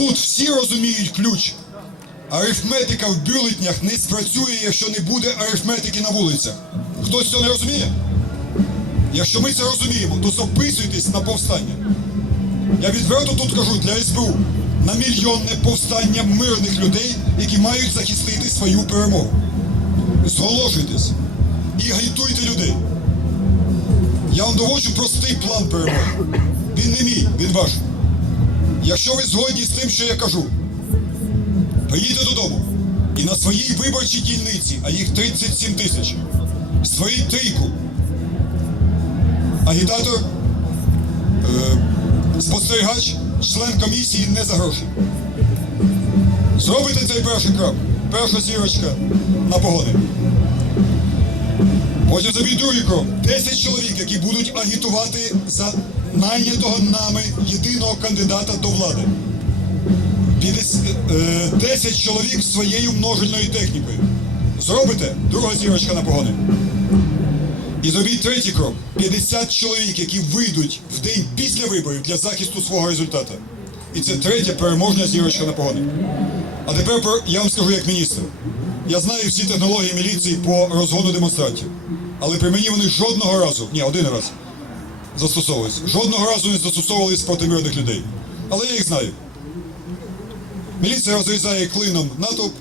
Тут всі розуміють ключ. Арифметика в бюлетнях не спрацює, якщо не буде арифметики на вулицях. Хтось цього не розуміє? Якщо ми це розуміємо, то записуйтесь на повстання. Я відверто тут кажу для СБУ на мільйонне повстання мирних людей, які мають захистити свою перемогу. Зголошуйтесь і гайтуйте людей. Я вам доводжу простий план перемоги. Він не мій, він ваш. Якщо ви згодні з тим, що я кажу, приїдьте додому і на своїй виборчій дільниці, а їх 37 тисяч, створіть трійку. Агітатор, е, спостерігач, член комісії не за гроші. Зробите цей перший крок. Перша зірочка на погоди. Зробіть другий крок. 10 чоловік, які будуть агітувати за найнятого нами єдиного кандидата до влади. 50, е, 10 чоловік своєю множильною технікою. Зробите друга зірочка на погоди. І зробіть третій крок. 50 чоловік, які вийдуть в день після виборів для захисту свого результату. І це третя переможна зірочка на погоди. А тепер я вам скажу як міністр. Я знаю всі технології міліції по розгону демонстрантів. Але при мені вони жодного разу, ні, один раз застосовувалися. Жодного разу не застосовувалися проти мирних людей. Але я їх знаю. Міліція розрізає клином натовп,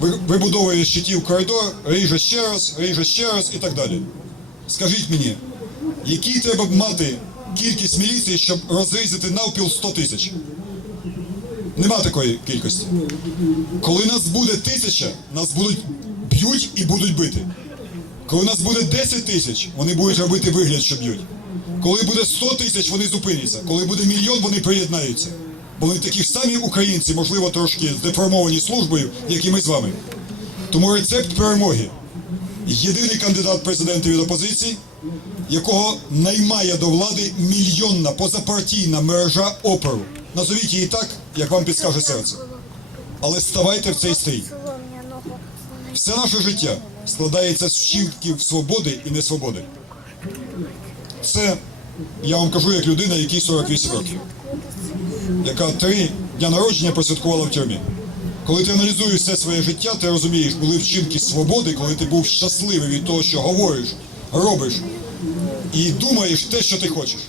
вибудовує щитів коридор, ріже ще раз, ріже ще раз і так далі. Скажіть мені, який треба б мати кількість міліції, щоб розрізати навпіл 100 тисяч? Нема такої кількості. Коли нас буде тисяча, нас будуть б'ють і будуть бити. Коли у нас буде 10 тисяч, вони будуть робити вигляд, що б'ють. Коли буде 100 тисяч, вони зупиняться. Коли буде мільйон, вони приєднаються. Бо вони такі ж самі українці, можливо, трошки здеформовані службою, як і ми з вами. Тому рецепт перемоги. Єдиний кандидат в президенти від опозиції, якого наймає до влади мільйонна позапартійна мережа опору. Назовіть її так, як вам підскаже серце. Але ставайте в цей стрій. Все наше життя складається з вчинків свободи і несвободи. Це я вам кажу як людина, якій 48 років, яка три дня народження просвяткувала в тюрмі. Коли ти аналізуєш все своє життя, ти розумієш, були вчинки свободи, коли ти був щасливий від того, що говориш, робиш і думаєш те, що ти хочеш.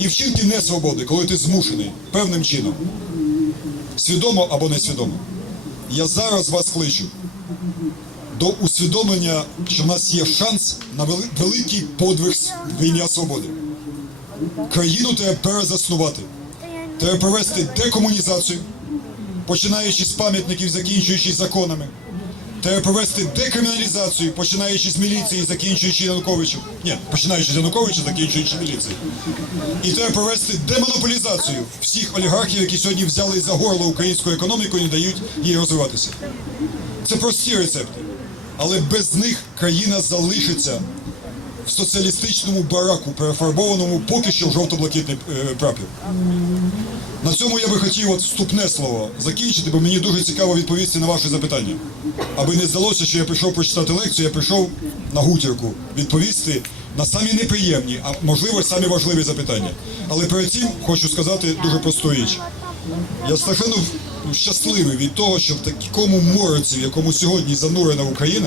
І вчинки несвободи, коли ти змушений певним чином, свідомо або несвідомо. Я зараз вас кличу до усвідомлення, що в нас є шанс на великий подвиг в свободи. Країну треба перезаснувати. Треба провести декомунізацію, починаючи з пам'ятників, закінчуючи законами. Треба провести декриміналізацію, починаючи з міліції, закінчуючи Януковичем. Ні, починаючи з Януковича, закінчуючи міліцією. І треба провести демонополізацію всіх олігархів, які сьогодні взяли за горло українську економіку і не дають їй розвиватися. Це прості рецепти. Але без них країна залишиться в соціалістичному бараку, перефарбованому поки що в жовто-блакитний е, прапір. На цьому я би хотів от вступне слово закінчити, бо мені дуже цікаво відповісти на ваші запитання. Аби не здалося, що я прийшов прочитати лекцію, я прийшов на гутірку відповісти на самі неприємні, а можливо самі важливі запитання. Але перед цим хочу сказати дуже просту річ. Я страшенно щасливий від того, що в такому мороці, в якому сьогодні занурена Україна,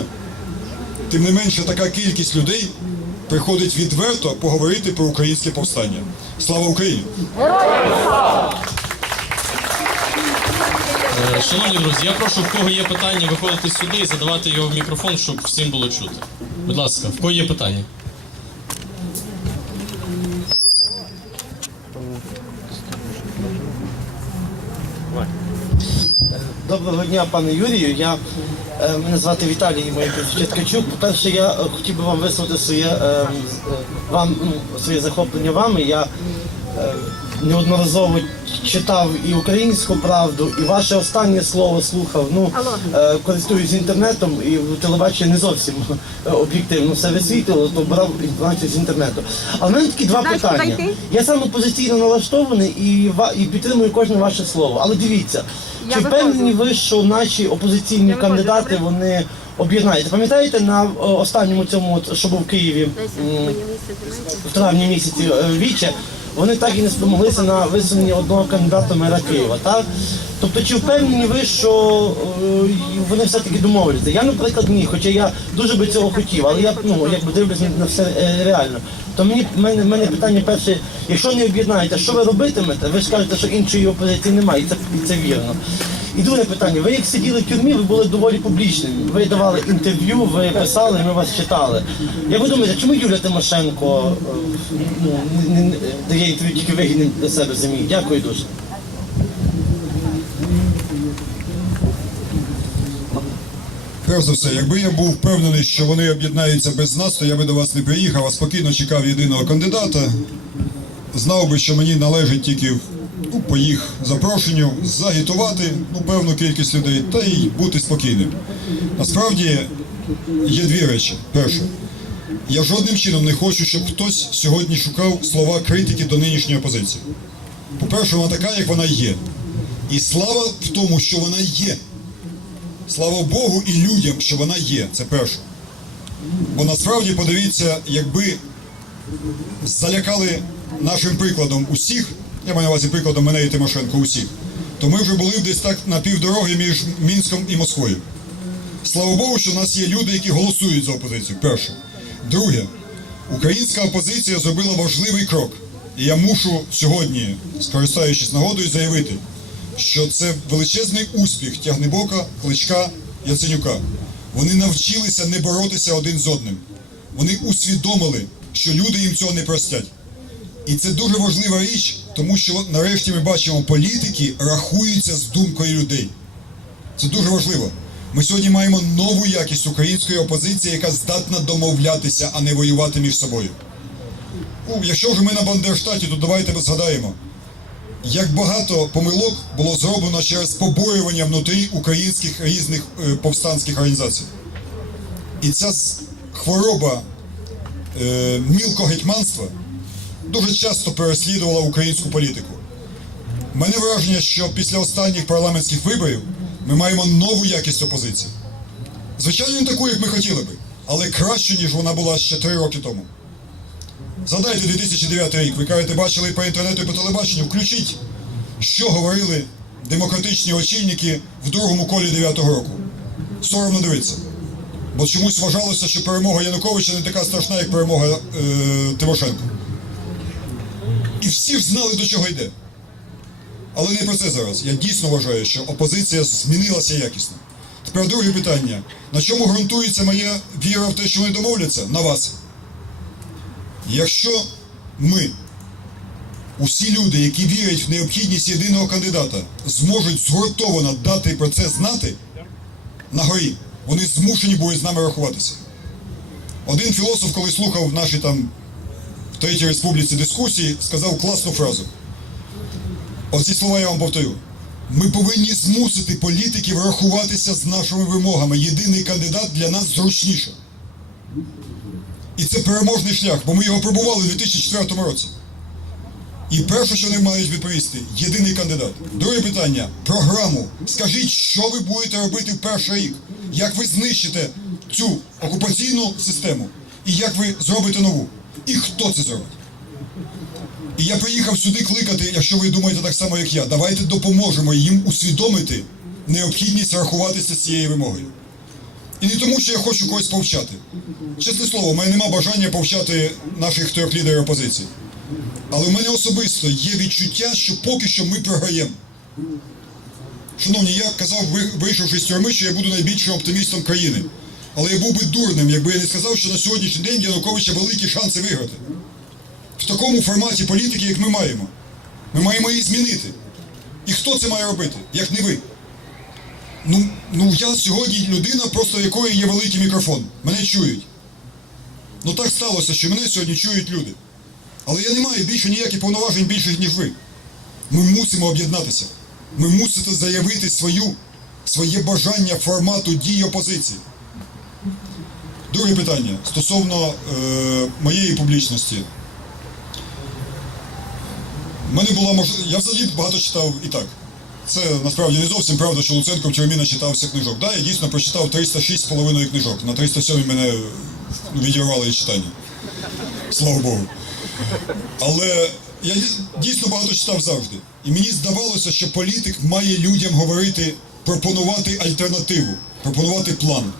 тим не менше така кількість людей приходить відверто поговорити про українське повстання. Слава Україні! Е, Шановні друзі, я прошу, в кого є питання, виходити сюди і задавати його в мікрофон, щоб всім було чути. Будь ласка, в кого є питання? Доброго дня, пане Юрію. Я е, мене звати Віталій і моє прізвище Ткачук. По-перше, я е, хотів би вам висловити своє е, вам ну, своє захоплення вами. Я неодноразово читав і українську правду, і ваше останнє слово слухав. Ну е, користуюсь інтернетом і в телебаченні не зовсім е, об'єктивно все висвітлило, то брав інформацію з інтернету. А в мене такі два Знаєш, куди питання. йти? Я саме позиційно налаштований і ва- і підтримую кожне ваше слово. Але дивіться, Я чи виходжу. впевнені ви, що наші опозиційні Я виходжу, кандидати добре? вони об'єднають? Пам'ятаєте на о, останньому цьому, от, що був в Києві м, в травні місяці е, віче, вони так і не спромоглися на висунення одного кандидата мера Києва. Так? Тобто, чи впевнені ви, що е, вони все-таки домовляться? Я, наприклад, ні, хоча я дуже би цього хотів, але я ну, якби дивлюся на все е, реально. То мені мене, мене питання перше, якщо не об'єднаєте, що ви робитимете? Ви ж кажете, що іншої опозиції немає, і це, і це вірно. І друге питання. Ви як сиділи в тюрмі, ви були доволі публічними. Ви давали інтерв'ю, ви писали, ми вас читали. Як ви думаєте, чому Юлія Тимошенко е, ну, не, дає інтерв'ю тільки вигідним для себе самі? Дякую дуже. Перш за все, якби я був впевнений, що вони об'єднаються без нас, то я би до вас не приїхав, а спокійно чекав єдиного кандидата. Знав би, що мені належить тільки ну, по їх запрошенню загітувати ну, певну кількість людей та й бути спокійним. Насправді є дві речі. Перше, я жодним чином не хочу, щоб хтось сьогодні шукав слова критики до нинішньої опозиції. По-перше, вона така, як вона є. І слава в тому, що вона є. Слава Богу і людям, що вона є. Це перше. Бо насправді подивіться, якби залякали нашим прикладом усіх, я маю на увазі прикладом мене і Тимошенко усіх, то ми вже були десь так на півдороги між Мінськом і Москвою. Слава Богу, що в нас є люди, які голосують за опозицію. Перше. Друге, українська опозиція зробила важливий крок. І я мушу сьогодні, скористаючись нагодою, заявити, що це величезний успіх Тягнебока, Кличка, Яценюка. Вони навчилися не боротися один з одним. Вони усвідомили, що люди їм цього не простять. І це дуже важлива річ, тому що нарешті ми бачимо, політики рахуються з думкою людей. Це дуже важливо. Ми сьогодні маємо нову якість української опозиції, яка здатна домовлятися, а не воювати між собою. Ну, якщо вже ми на Бандерштаті, то давайте згадаємо, як багато помилок було зроблено через побоювання внутрі українських різних е, повстанських організацій. І ця хвороба е, мілкогетьманства дуже часто переслідувала українську політику. Мене враження, що після останніх парламентських виборів ми маємо нову якість опозиції. Звичайно, не таку, як ми хотіли би, але кращу, ніж вона була ще три роки тому. Згадайте 2009 рік, ви кажете, бачили по інтернету і по телебаченню, включіть, що говорили демократичні очільники в другому колі 9-го року. Соромно дивитися. Бо чомусь вважалося, що перемога Януковича не така страшна, як перемога е, Тимошенко. І всі ж знали, до чого йде. Але не про це зараз. Я дійсно вважаю, що опозиція змінилася якісно. Тепер друге питання. На чому ґрунтується моя віра в те, що вони домовляться? На вас. Якщо ми, усі люди, які вірять в необхідність єдиного кандидата, зможуть згуртовано дати про це знати на горі, вони змушені будуть з нами рахуватися. Один філософ, коли слухав в нашій там Третій Республіці дискусії, сказав класну фразу. Оці слова я вам повторю. Ми повинні змусити політиків рахуватися з нашими вимогами. Єдиний кандидат для нас зручніше. І це переможний шлях, бо ми його пробували у 2004 році. І перше, що вони мають відповісти, єдиний кандидат. Друге питання програму. Скажіть, що ви будете робити в перший рік? Як ви знищите цю окупаційну систему? І як ви зробите нову? І хто це зробить? І я приїхав сюди кликати, якщо ви думаєте так само, як я. Давайте допоможемо їм усвідомити необхідність рахуватися з цією вимогою. І не тому, що я хочу когось повчати. Чесне слово, у мене нема бажання повчати наших трьох лідерів опозиції. Але в мене особисто є відчуття, що поки що ми програємо. Шановні, я казав, вийшовши з тюрми, що я буду найбільшим оптимістом країни. Але я був би дурним, якби я не сказав, що на сьогоднішній день Януковича великі шанси виграти. В такому форматі політики, як ми маємо. Ми маємо її змінити. І хто це має робити, як не ви? Ну, ну я сьогодні людина, просто в якої є великий мікрофон. Мене чують. Ну так сталося, що мене сьогодні чують люди. Але я не маю більше ніяких повноважень більших, ніж ви. Ми мусимо об'єднатися. Ми мусите заявити свою, своє бажання формату дії опозиції. Друге питання стосовно е, моєї публічності. Мене була можливість. Я взагалі багато читав і так. Це насправді не зовсім правда, що Луценко в тюрмі начитався книжок. Да, я дійсно прочитав 306,5 книжок. На 307 мене ну, відірвали від читання. Слава Богу. Але Я дійсно багато читав завжди. І мені здавалося, що політик має людям говорити, пропонувати альтернативу, пропонувати план.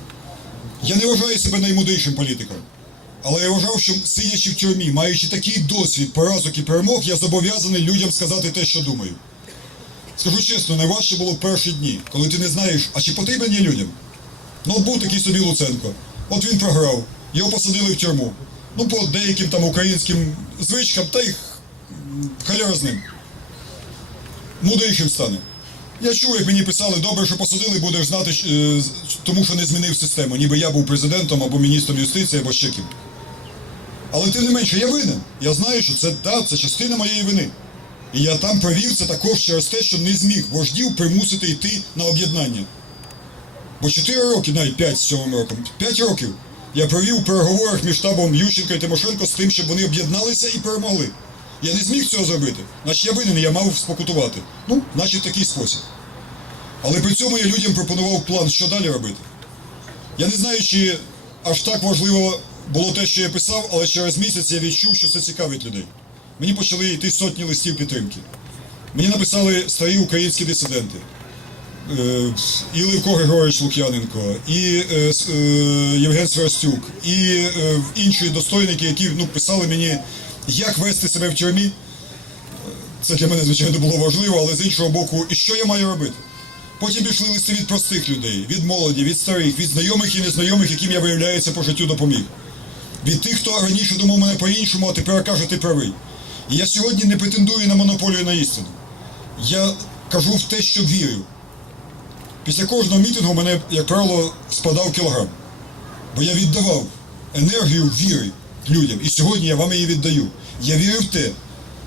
Я не вважаю себе наймудрішим політиком. Але я вважав, що сидячи в тюрмі, маючи такий досвід поразок і перемог, я зобов'язаний людям сказати те, що думаю. Скажу чесно, найважче було в перші дні, коли ти не знаєш, а чи потрібен я людям. Ну, був такий собі Луценко. От він програв, його посадили в тюрму. Ну, по деяким там українським звичкам, та й халяра з. Мудрішим стане. Я чув, як мені писали, добре, що посадили, будеш знати, е, тому що не змінив систему, ніби я був президентом або міністром юстиції, або ще ким. Але тим не менше, я винен. Я знаю, що це да, це частина моєї вини. І я там провів це також через те, що не зміг вождів примусити йти на об'єднання. Бо 4 роки, навіть 5 з цього роком, 5 років я провів у переговорах між штабом Ющенка і Тимошенко з тим, щоб вони об'єдналися і перемогли. Я не зміг цього зробити. Значить я винен, я мав спокутувати. Ну, значить, такий спосіб. Але при цьому я людям пропонував план, що далі робити. Я не знаю, чи аж так важливо було те, що я писав, але через місяць я відчув, що це цікавить людей. Мені почали йти сотні листів підтримки. Мені написали старі українські дисиденти. Е, І Левко Григорович Лук'яненко, і е, е, Євген Сверстюк, і інші достойники, які ну, писали мені, як вести себе в тюрмі. Це для мене, звичайно, було важливо, але з іншого боку, і що я маю робити? Потім пішли листи від простих людей, від молоді, від старих, від знайомих і незнайомих, яким я виявляється по життю допоміг. Від тих, хто раніше думав мене по-іншому, а тепер каже, ти правий. І я сьогодні не претендую на монополію на істину. Я кажу в те, що вірю. Після кожного мітингу мене, як правило, спадав кілограм. Бо я віддавав енергію віри людям. І сьогодні я вам її віддаю. Я вірю в те,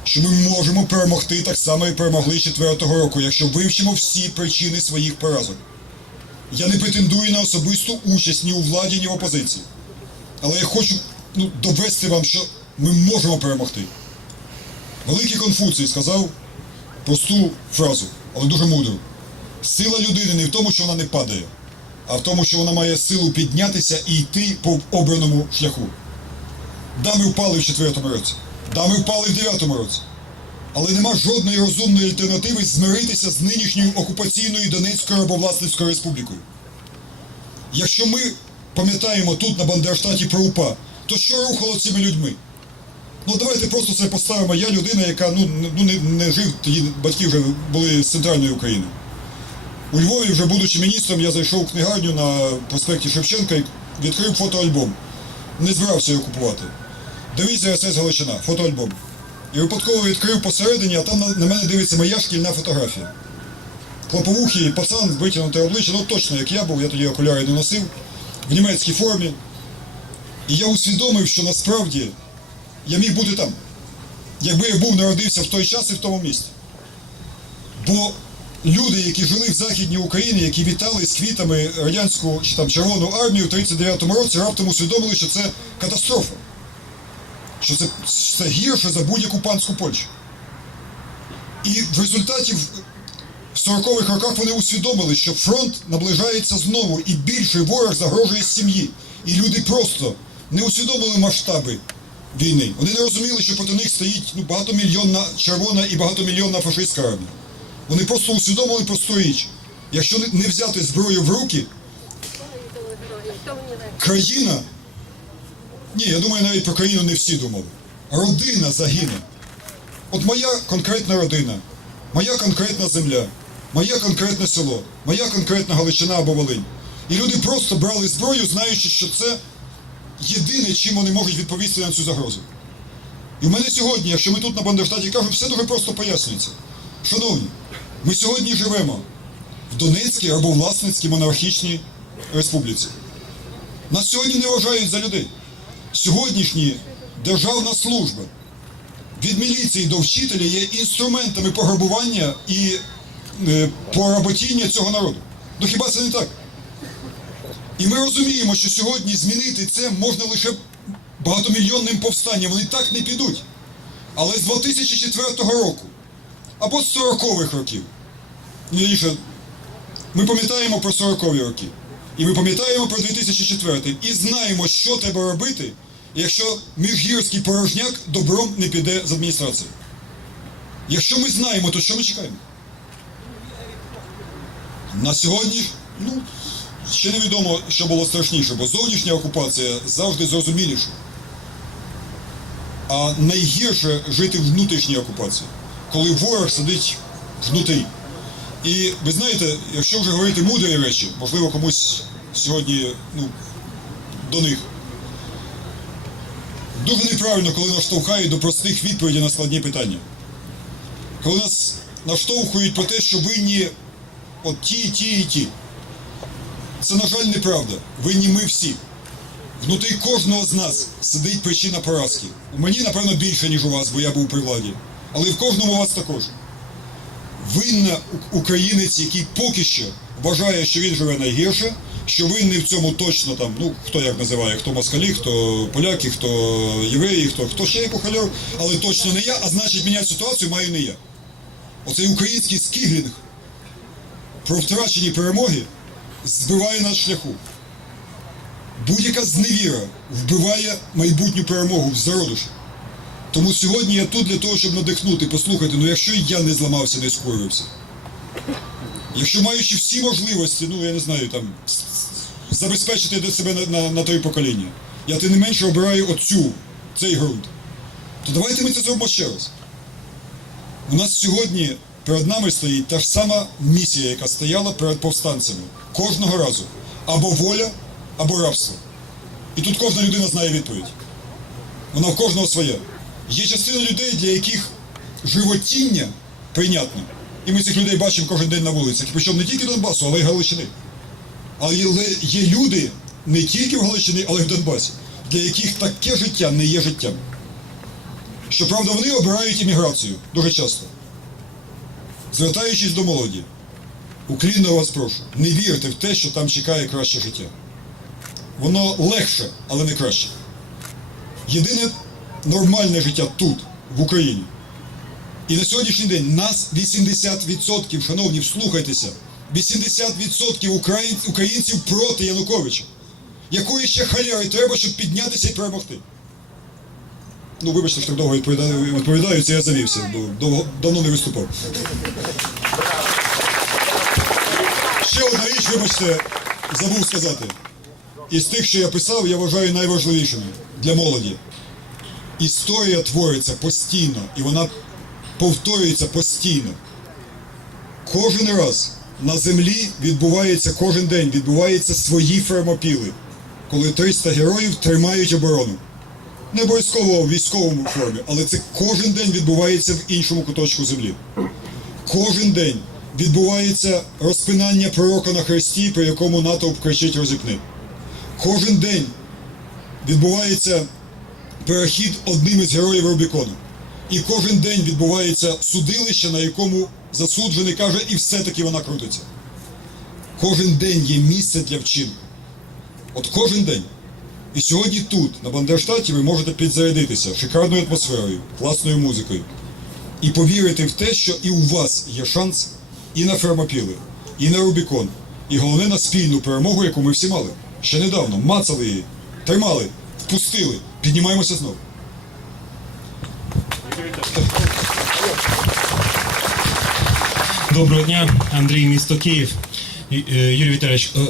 що ми можемо перемогти так само, як перемогли 4-го року, якщо вивчимо всі причини своїх поразок. Я не претендую на особисту участь ні у владі, ні в опозиції. Але я хочу ну, довести вам, що ми можемо перемогти. Великий Конфуцій сказав просту фразу, але дуже мудру. Сила людини не в тому, що вона не падає, а в тому, що вона має силу піднятися і йти по обраному шляху. Да, ми впали в 4-му році, да, ми впали в 9-му році. Але нема жодної розумної альтернативи змиритися з нинішньою окупаційною Донецькою рабовласницькою республікою. Якщо ми пам'ятаємо тут на Бандерштаті про УПА, то що рухало цими людьми? Ну давайте просто це поставимо. Я людина, яка ну, ну, не, не жив, тоді батьки вже були з центральної України. У Львові, вже будучи міністром, я зайшов у книгарню на проспекті Шевченка і відкрив фотоальбом. Не збирався його купувати. Дивіться СС Галичина, фотоальбом. І випадково відкрив посередині, а там на, мене дивиться моя шкільна фотографія. Клоповухий пацан, витягнуте обличчя, ну точно як я був, я тоді окуляри не носив, в німецькій формі. І я усвідомив, що насправді я міг бути там, якби я був народився в той час і в тому місці. Бо люди, які жили в Західній Україні, які вітали з квітами радянську чи там Червону армію в 39-му році, раптом усвідомили, що це катастрофа. Що це, це гірше за будь-яку панську Польщу. І в результаті в 40-х роках вони усвідомили, що фронт наближається знову, і більший ворог загрожує сім'ї. І люди просто не усвідомили масштаби війни. Вони не розуміли, що проти них стоїть ну, багатомільйонна червона і багатомільйонна фашистська армія. Вони просто усвідомили просту річ. Якщо не- взяти зброю в руки, країна. Ні, я думаю, навіть про країну не всі думали. Родина загине. От моя конкретна родина, моя конкретна земля, моє конкретне село, моя конкретна Галичина або Волинь. І люди просто брали зброю, знаючи, що це єдине, чим вони можуть відповісти на цю загрозу. І в мене сьогодні, якщо ми тут на Бандерштаті кажуть, все дуже просто пояснюється. Шановні, ми сьогодні живемо в Донецькій або власницькій монархічній республіці. Нас сьогодні не вважають за людей. Сьогоднішні державна служба від міліції до вчителя є інструментами пограбування і е, поработіння цього народу. Ну хіба це не так? І ми розуміємо, що сьогодні змінити це можна лише багатомільйонним повстанням. Вони так не підуть. Але з 2004 року або з 40-х років. Вірніше, ми пам'ятаємо про 40-ві роки. І ми пам'ятаємо про 2004 і знаємо, що треба робити, якщо міжгірський порожняк добром не піде з адміністрації. Якщо ми знаємо, то що ми чекаємо? На сьогодні, ну, ще невідомо, що було страшніше, бо зовнішня окупація завжди зрозуміліша. А найгірше жити в внутрішній окупації, коли ворог сидить внутрі. І ви знаєте, якщо вже говорити мудрі речі, можливо, комусь сьогодні ну, до них. Дуже неправильно, коли нас штовхають до простих відповідей на складні питання. Коли нас наштовхують про те, що винні от ті, ті і ті. Це, на жаль, неправда. Винні ми всі. Внутрі кожного з нас сидить причина поразки. У мені, напевно, більше, ніж у вас, бо я був при владі. Але в кожному у вас також. Винна українець, який поки що вважає, що він живе найгірше, що винний в цьому точно там, ну хто як називає, хто москалі, хто поляки, хто євреї, хто, хто ще яку халяву, але точно не я, а значить міняти ситуацію маю не я. Оцей український скіглінг про втрачені перемоги збиває нас шляху. Будь-яка зневіра вбиває майбутню перемогу в зародуші. Тому сьогодні я тут для того, щоб надихнути, послухати, ну якщо я не зламався, не скорився, якщо маючи всі можливості, ну я не знаю, там забезпечити для себе на, на, на три покоління, я тим не менше обираю оцю, цей ґрунт, то давайте ми це зробимо ще раз. У нас сьогодні перед нами стоїть та ж сама місія, яка стояла перед повстанцями. Кожного разу. Або воля, або рабство. І тут кожна людина знає відповідь. Вона в кожного своя. Є частина людей, для яких животіння прийнятне. І ми цих людей бачимо кожен день на вулицях. Причому не тільки Донбасу, але й Галичини. Але є- люди не тільки в Галичині, але й в Донбасі, для яких таке життя не є життям. Щоправда, вони обирають імміграцію дуже часто. Звертаючись до молоді, уклінно вас прошу, не вірте в те, що там чекає краще життя. Воно легше, але не краще. Єдине нормальне життя тут, в Україні. І на сьогоднішній день нас 80%, шановні, вслухайтеся, 80% українців, українців проти Януковича. Якої ще халяри треба, щоб піднятися і перемогти? Ну, вибачте, що так довго відповідаю, відповідаю це я завівся, бо довго, давно не виступав. Ще одна річ, вибачте, забув сказати. Із тих, що я писав, я вважаю найважливішими для молоді. Історія твориться постійно, і вона повторюється постійно. Кожен раз на землі відбувається кожен день, відбуваються свої фермопіли, коли 300 героїв тримають оборону. Не обов'язково в військовому формі, але це кожен день відбувається в іншому куточку землі. Кожен день відбувається розпинання пророка на хресті, при якому натовп кричить розіпни. Кожен день відбувається перехід одним із героїв Рубікону. І кожен день відбувається судилище, на якому засуджений каже, і все-таки вона крутиться. Кожен день є місце для вчинку. От кожен день. І сьогодні тут, на Бандерштаті, ви можете підзарядитися шикарною атмосферою, класною музикою. І повірити в те, що і у вас є шанс і на Фермопіли, і на Рубікон, і головне на спільну перемогу, яку ми всі мали. Ще недавно мацали її, тримали, впустили, піднімаємося знову. Доброго дня, Андрій, місто Київ. Е, Юрій Віталійович, е,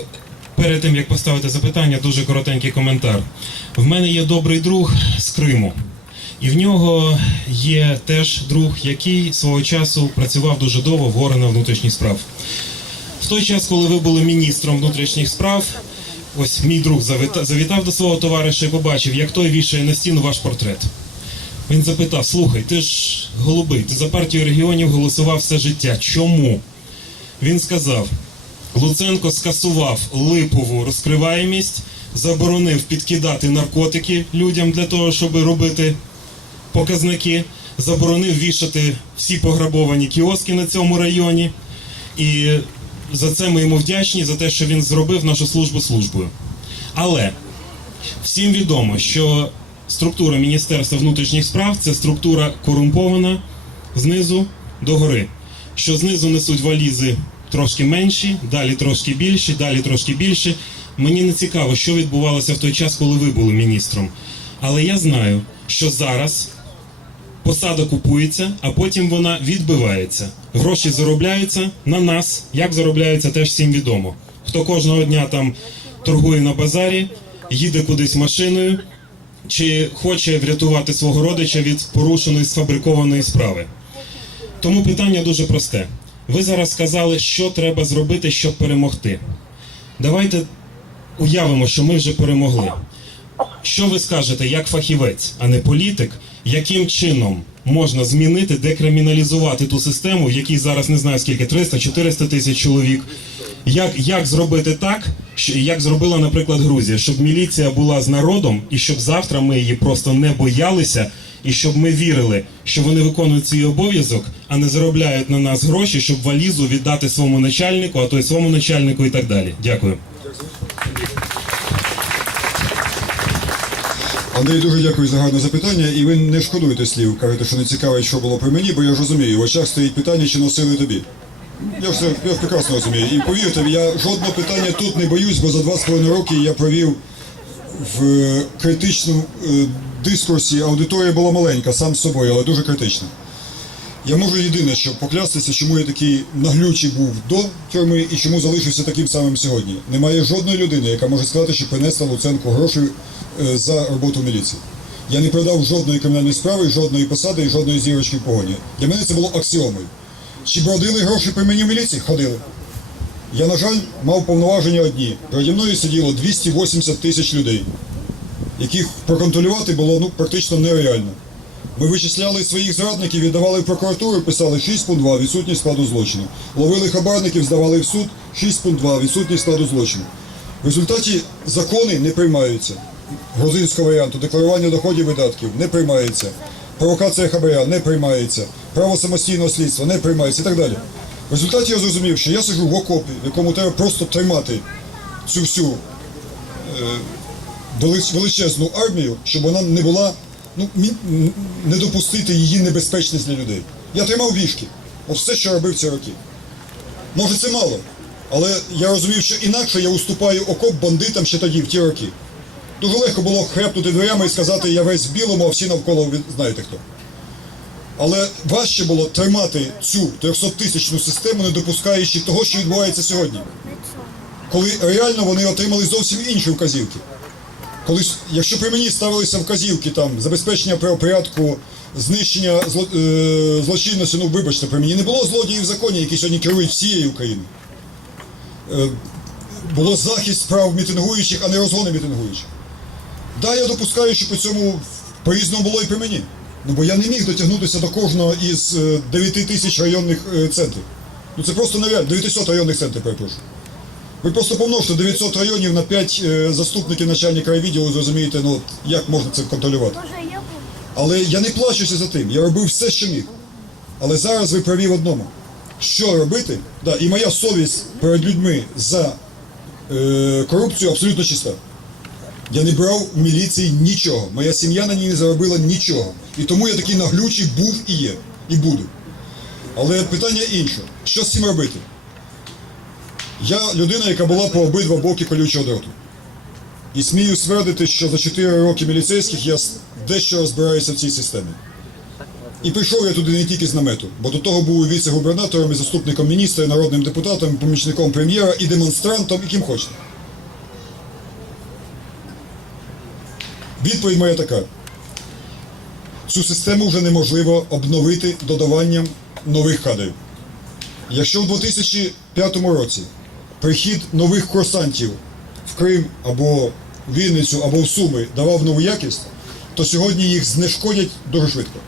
перед тим як поставити запитання, дуже коротенький коментар. В мене є добрий друг з Криму, і в нього є теж друг, який свого часу працював дуже довго в органах внутрішніх справ. В той час, коли ви були міністром внутрішніх справ, ось мій друг завіта- завітав до свого товариша і побачив, як той вішає на стіну ваш портрет. Він запитав: слухай, ти ж голубий, ти за партію регіонів голосував все життя. Чому? Він сказав: Луценко скасував липову розкриваємість, заборонив підкидати наркотики людям для того, щоб робити показники, заборонив вішати всі пограбовані кіоски на цьому районі. І за це ми йому вдячні, за те, що він зробив нашу службу службою. Але Всім відомо, що структура Міністерства внутрішніх справ це структура корумпована знизу до гори. Що знизу несуть валізи трошки менші, далі трошки більші, далі трошки більші. Мені не цікаво, що відбувалося в той час, коли ви були міністром. Але я знаю, що зараз посада купується, а потім вона відбивається. Гроші заробляються на нас. Як заробляються, теж всім відомо. Хто кожного дня там торгує на базарі, їде кудись машиною, чи хоче врятувати свого родича від порушеної сфабрикованої справи. Тому питання дуже просте. Ви зараз сказали, що треба зробити, щоб перемогти. Давайте уявимо, що ми вже перемогли. Що ви скажете як фахівець, а не політик, яким чином можна змінити, декриміналізувати ту систему, в якій зараз не знаю скільки 300-400 тисяч чоловік? Як, як зробити так, що, як зробила, наприклад, Грузія, щоб міліція була з народом, і щоб завтра ми її просто не боялися, і щоб ми вірили, що вони виконують свій обов'язок, а не заробляють на нас гроші, щоб валізу віддати своєму начальнику, а то й своєму начальнику і так далі. Дякую. Андрій, дуже дякую за гарне запитання. І ви не шкодуєте слів, кажете, що не цікавить, що було при мені, бо я ж розумію, в очах стоїть питання, чи носили тобі. Я все я прекрасно розумію. І повірте, я жодного питання тут не боюсь, бо за два з половиною роки я провів в е, критичному е, дискурсі. Аудиторія була маленька, сам з собою, але дуже критична. Я можу єдине, що поклястися, чому я такий наглючий був до тюрми і чому залишився таким самим сьогодні. Немає жодної людини, яка може сказати, що принесла Луценку гроші е, за роботу в міліції. Я не продав жодної кримінальної справи, жодної посади і жодної зірочки в погоні. Для мене це було аксіомою. Чи бродили гроші при мені в міліції? Ходили. Я, на жаль, мав повноваження одні. Переді мною сиділо 280 тисяч людей, яких проконтролювати було ну, практично нереально. Ми вичисляли своїх зрадників, віддавали в прокуратуру, писали 6.2 відсутність складу злочину. Ловили хабарників, здавали в суд 6.2 відсутність складу злочину. В результаті закони не приймаються. Грузинського варіанту, декларування доходів видатків не приймається. Провокація хабаря не приймається. Право самостійного слідства не приймається і так далі. В результаті я зрозумів, що я сиджу в окопі, в якому треба просто тримати цю всю велич- величезну армію, щоб вона не була, ну, не допустити її небезпечність для людей. Я тримав вішки. От все, що робив ці роки. Може, це мало, але я розумів, що інакше я уступаю окоп бандитам ще тоді, в ті роки. Дуже легко було хрепнути дверями і сказати, я весь в білому, а всі навколо знаєте хто. Але важче було тримати цю 300-тисячну систему, не допускаючи того, що відбувається сьогодні. Коли реально вони отримали зовсім інші вказівки. Коли, с- якщо при мені ставилися вказівки там забезпечення правопорядку, знищення зло, е, злочинності, ну вибачте, при мені не було злодіїв в законі, які сьогодні керують всією Україною. Е, було захист прав мітингуючих, а не розгони мітингуючих. Да, я допускаю, що по цьому по-різному було і при мені. Ну бо я не міг дотягнутися до кожного із е, 9 тисяч районних е, центрів. Ну це просто нереально. 900 районних центрів, перепрошую. Ви просто помножте 900 районів на 5 е, заступників начальника райвідділу, зрозумієте, ну як можна це контролювати. Але я не плачуся за тим, я робив все, що міг. Але зараз ви праві в одному. Що робити? Да, і моя совість перед людьми за е, корупцію абсолютно чиста. Я не брав в міліції нічого. Моя сім'я на ній не заробила нічого. І тому я такий наглючий був і є, і буду. Але питання інше: що з цим робити? Я людина, яка була по обидва боки колючого дроту. І смію ствердити, що за 4 роки міліцейських я дещо розбираюся в цій системі. І прийшов я туди не тільки з намету, бо до того був віце-губернатором, і заступником міністра, і народним депутатом, і помічником прем'єра, і демонстрантом, і ким хочете. Відповідь моя така. Цю систему вже неможливо обновити додаванням нових кадрів. Якщо в 2005 році прихід нових курсантів в Крим або Вінницю, або в Суми давав нову якість, то сьогодні їх знешкодять дуже швидко.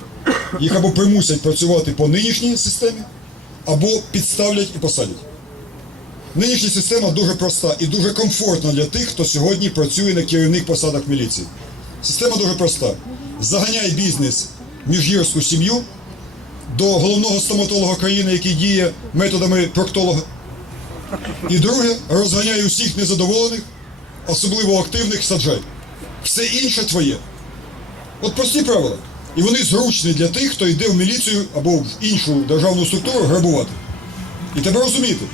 Їх або примусять працювати по нинішній системі, або підставлять і посадять. Нинішня система дуже проста і дуже комфортна для тих, хто сьогодні працює на керівних посадах міліції. Система дуже проста. Заганяй бізнес в міжгірську сім'ю до головного стоматолога країни, який діє методами проктолога. І друге, розганяй усіх незадоволених, особливо активних, саджай. Все інше твоє. От прості правила. І вони зручні для тих, хто йде в міліцію або в іншу державну структуру грабувати. І треба розуміти,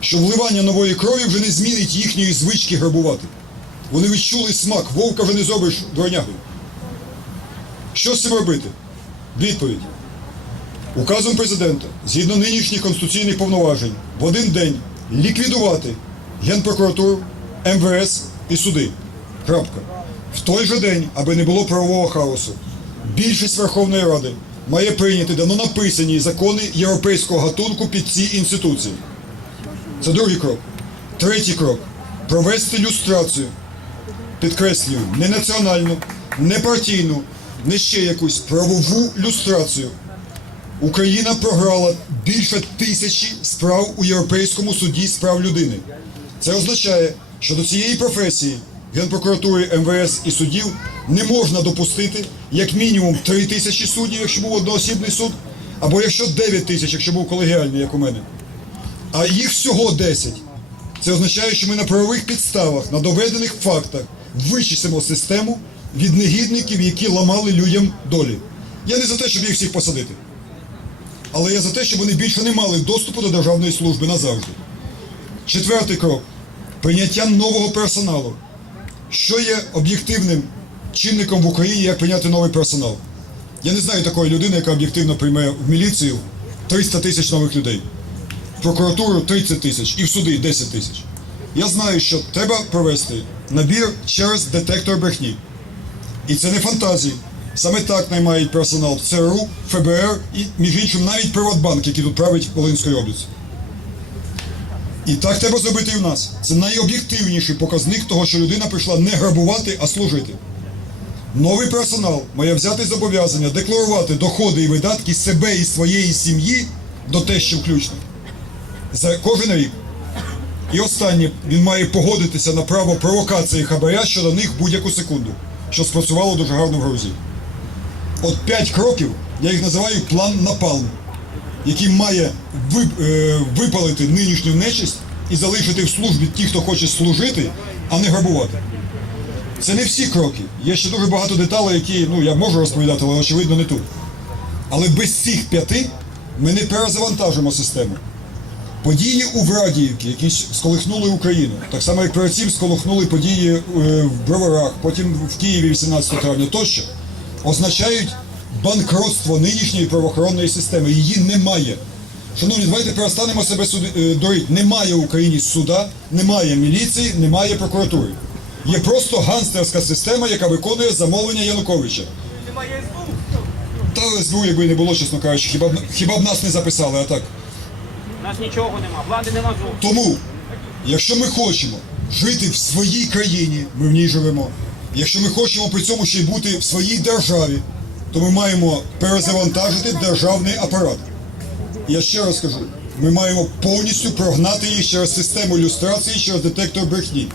що вливання нової крові вже не змінить їхньої звички грабувати. Вони відчули смак, вовка вже не зробиш дворнягою. Що з цим робити? Відповідь. Указом президента, згідно нинішніх конституційних повноважень, в один день ліквідувати Генпрокуратуру, МВС і суди. Крапка. В той же день, аби не було правового хаосу, більшість Верховної Ради має прийняти давно написані закони європейського гатунку під ці інституції. Це другий крок. Третій крок провести люстрацію. Підкреслюю, не національну, не партійну, не ще якусь правову люстрацію. Україна програла більше тисячі справ у Європейському суді з прав людини. Це означає, що до цієї професії Генпрокуратури, МВС і суддів не можна допустити як мінімум 3 тисячі суддів, якщо був одноосібний суд, або якщо 9 тисяч, якщо був колегіальний, як у мене. А їх всього 10. Це означає, що ми на правових підставах, на доведених фактах вичистимо систему від негідників, які ламали людям долі. Я не за те, щоб їх всіх посадити. Але я за те, щоб вони більше не мали доступу до державної служби назавжди. Четвертий крок прийняття нового персоналу. Що є об'єктивним чинником в Україні, як прийняти новий персонал? Я не знаю такої людини, яка об'єктивно прийме в міліцію 300 тисяч нових людей, в прокуратуру 30 тисяч і в суди 10 тисяч. Я знаю, що треба провести набір через детектор брехні. І це не фантазії. Саме так наймають персонал ЦРУ, ФБР і, між іншим, навіть Приватбанк, який тут править Волинською області. І так треба зробити і в нас. Це найоб'єктивніший показник того, що людина прийшла не грабувати, а служити. Новий персонал має взяти зобов'язання декларувати доходи і видатки себе і своєї сім'ї до те, що включно. За кожен рік. І останнє, він має погодитися на право провокації хабаря щодо них будь-яку секунду, що спрацювало дуже гарно в Грузії. От п'ять кроків, я їх називаю план напалм, який має е, випалити нинішню нечисть і залишити в службі ті, хто хоче служити, а не грабувати. Це не всі кроки. Є ще дуже багато деталей, які ну, я можу розповідати, але очевидно не тут. Але без цих п'яти ми не перезавантажимо систему. Події у Врадіївці, які сколихнули Україну, так само як перед сколихнули події е, в Броварах, потім в Києві 18 травня тощо, означають банкротство нинішньої правоохоронної системи. Її немає. Шановні, давайте перестанемо себе суди, е, дурити. Немає в Україні суда, немає міліції, немає прокуратури. Є просто ганстерська система, яка виконує замовлення Януковича. Немає СБУ. Та СБУ, якби не було, чесно кажучи, хіба б, хіба б нас не записали, а так. Нас нічого нема, влади нема зовсім. Тому, якщо ми хочемо жити в своїй країні, ми в ній живемо. Якщо ми хочемо при цьому ще й бути в своїй державі, то ми маємо перезавантажити державний апарат. Я ще раз кажу, ми маємо повністю прогнати їх через систему люстрації, через детектор брехні.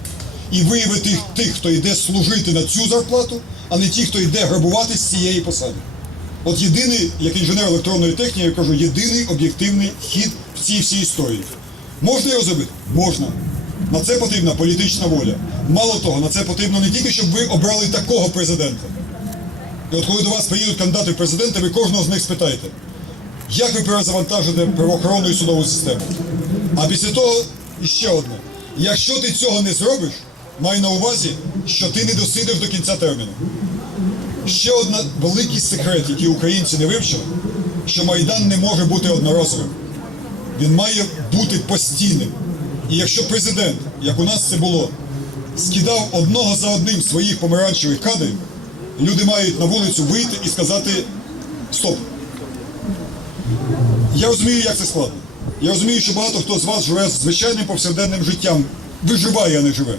І виявити тих, хто йде служити на цю зарплату, а не ті, хто йде грабувати з цієї посади. От єдиний, як інженер електронної техніки, я кажу, єдиний об'єктивний хід в цій всій історії. Можна його зробити? Можна. На це потрібна політична воля. Мало того, на це потрібно не тільки, щоб ви обрали такого президента. І от коли до вас приїдуть кандидати в президенти, ви кожного з них спитаєте, як ви перезавантажите правоохоронну і судову систему? А після того іще одне. Якщо ти цього не зробиш, май на увазі, що ти не досидиш до кінця терміну. Ще один великий секрет, який українці не вивчили, що Майдан не може бути одноразовим. Він має бути постійним. І якщо президент, як у нас це було, скидав одного за одним своїх помаранчевих кадрів, люди мають на вулицю вийти і сказати стоп. Я розумію, як це складно. Я розумію, що багато хто з вас живе звичайним повсякденним життям, виживає, а не живе.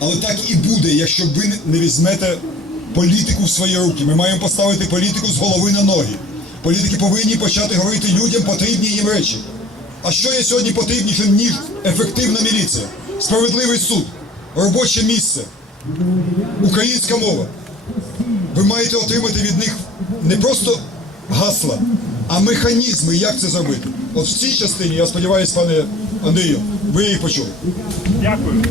Але так і буде, якщо ви не візьмете політику в свої руки. Ми маємо поставити політику з голови на ноги. Політики повинні почати говорити людям потрібні їм речі. А що є сьогодні потрібніше, ніж ефективна міліція, справедливий суд, робоче місце, українська мова? Ви маєте отримати від них не просто гасла, а механізми, як це зробити. От в цій частині, я сподіваюся, пане Андрію, ви її почули. Дякую.